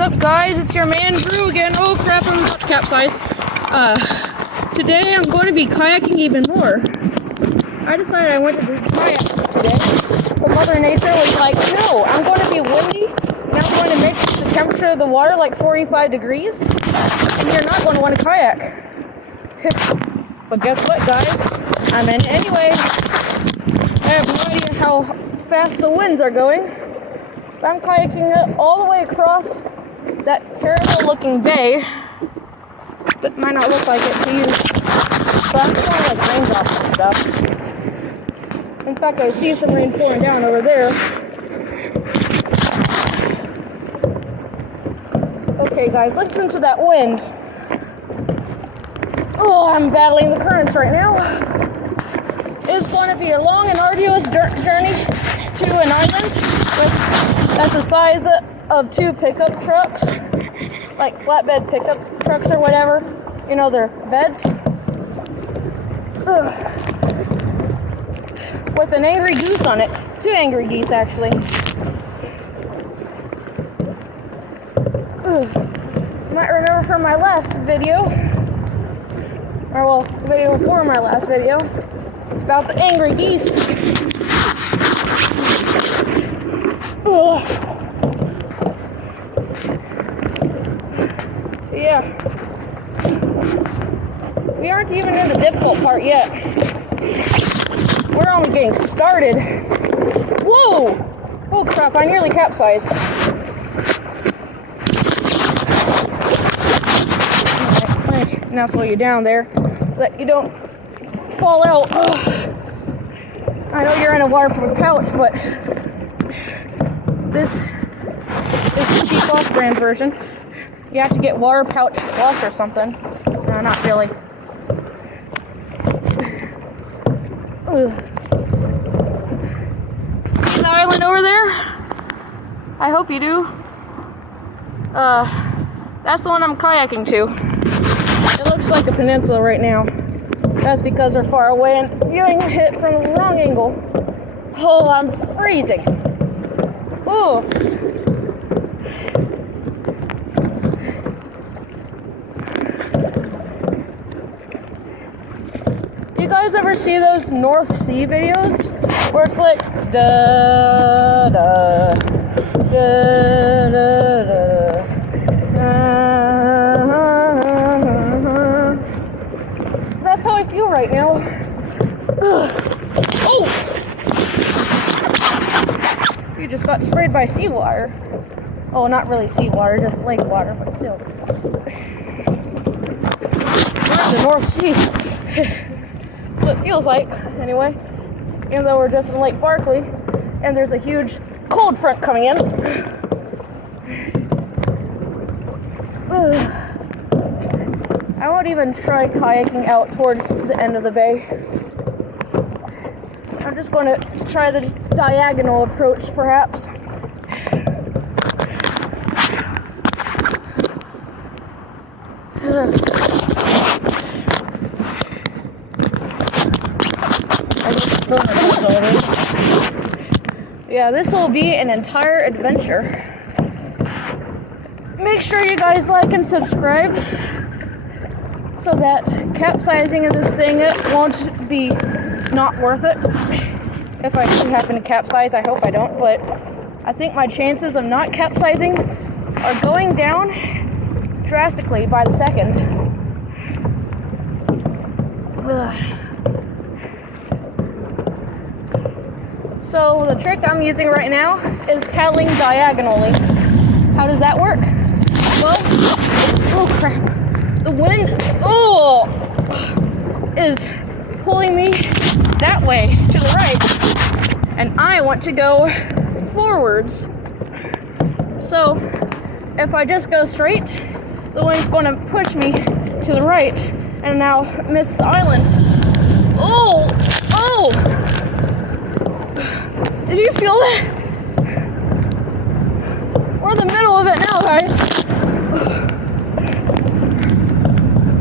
What's up, guys? It's your man Drew again. Oh crap, I'm about to capsize. Today I'm going to be kayaking even more. I decided I went to do kayaking today, but Mother Nature was like, no, I'm going to be windy, and I'm going to make the temperature of the water like 45 degrees, and you're not going to want to kayak. But guess what, guys? I'm in anyway. I have no idea how fast the winds are going. But I'm kayaking all the way across that terrible looking bay. That might not look like it to you, but I'm feeling like raindrops and stuff. In fact, I see some rain pouring down over there. Okay guys, listen to that wind. Oh, I'm battling the currents right now. It's going to be a long and arduous journey to an island that's the size of 2 pickup trucks, like flatbed pickup trucks or whatever. You know, they're beds. Ugh. With an angry goose on it. 2 angry geese, actually. Ugh. You might remember from my last video, or well, the video before my last video, about the angry geese. Ugh. Yeah. We aren't even in the difficult part yet. We're only getting started. Whoa! Oh crap, I nearly capsized. Alright, now slow you down there so that you don't fall out. Ugh. I know you're in a waterproof pouch, but this is the cheap off-brand version. You have to get water pouch plus or something. No, not really. Ugh. See the island over there? I hope you do. That's the one I'm kayaking to. It looks like a peninsula right now. That's because we're far away and viewing it from the wrong angle. Oh, I'm freezing. Oh. You guys ever see those North Sea videos where it's like da da da da da. That's how I feel right now. Ugh. Oh! You just got sprayed by seawater. Oh, not really seawater, just lake water, but still. We're in the North Sea. That's what it feels like, anyway. Even though we're just in Lake Barkley, and there's a huge cold front coming in. I won't even try kayaking out towards the end of the bay. I'm just going to try the diagonal approach, perhaps. Yeah, this will be an entire adventure. Make sure you guys like and subscribe so that capsizing in this thing won't be not worth it. If I do happen to capsize, I hope I don't, but I think my chances of not capsizing are going down drastically by the second. Ugh. So the trick I'm using right now is paddling diagonally. How does that work? Well, oh crap. The wind, is pulling me that way to the right. And I want to go forwards. So if I just go straight, the wind's going to push me to the right and now miss the island. Oh! Did you feel that? We're in the middle of it now, guys.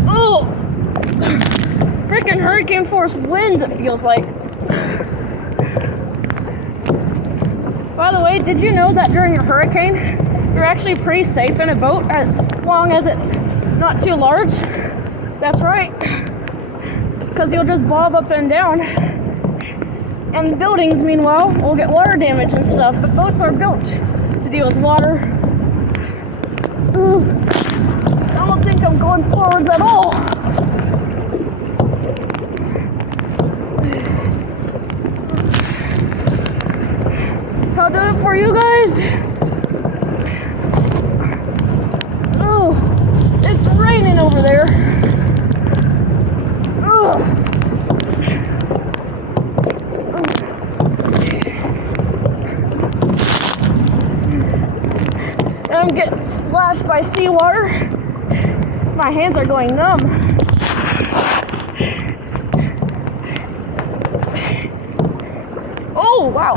Oh! Freaking hurricane force winds, it feels like. By the way, did you know that during a hurricane, you're actually pretty safe in a boat as long as it's not too large. That's right. Because you'll just bob up and down. And buildings, meanwhile, will get water damage and stuff. But boats are built to deal with water. Ooh, I don't think I'm going forwards at all. I'll do it for you guys. Oh, it's raining over there. Oh. I'm getting splashed by seawater. My hands are going numb. Oh, wow.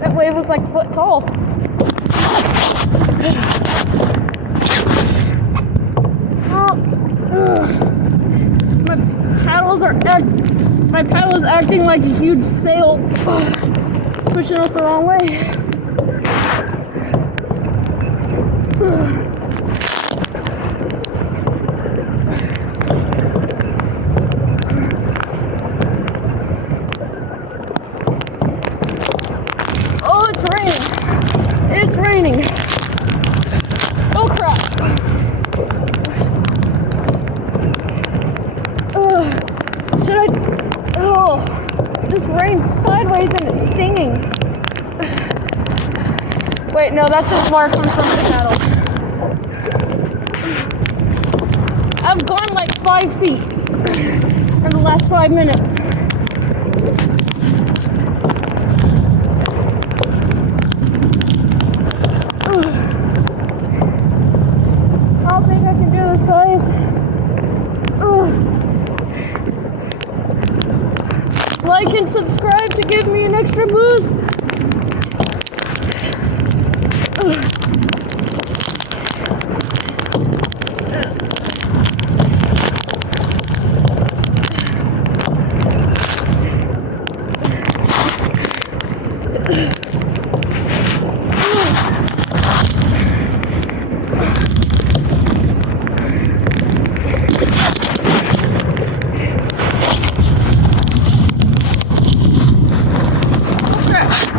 That wave was like a foot tall. My paddle is acting like a huge sail, pushing us the wrong way. Oh, it's raining. It's raining. Oh crap. Should I? Oh, this rain's sideways and it's stinging. Wait, no, that's just water coming from the paddle. I've gone like 5 feet in the last 5 minutes. I don't think I can do this, guys. Like and subscribe to give me an extra boost. Crap.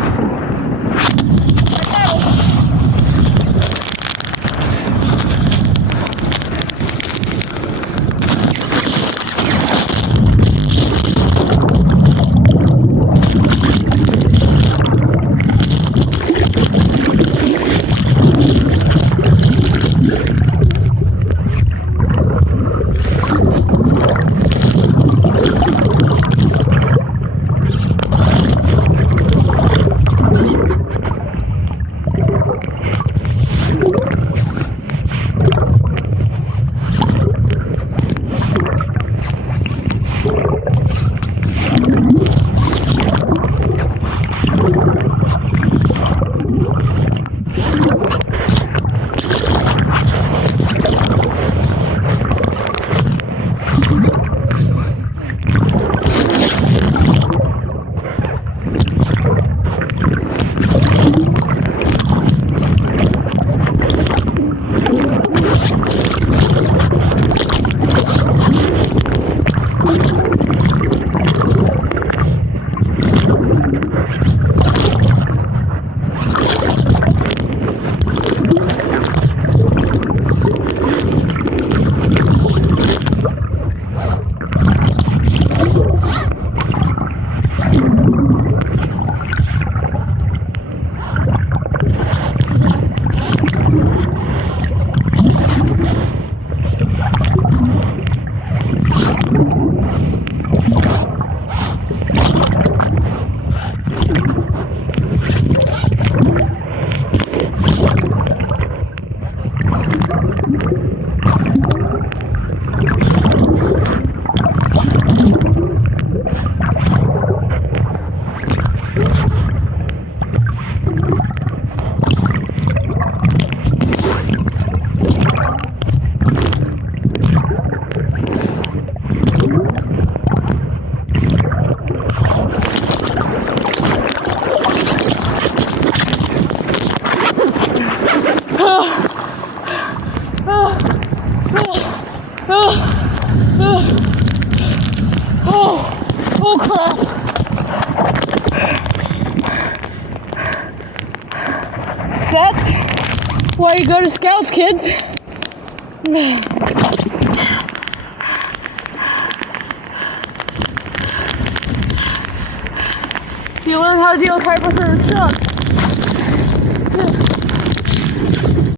Oh crap. That's why you go to Scouts, kids. You learn how to deal with hypothermic shock.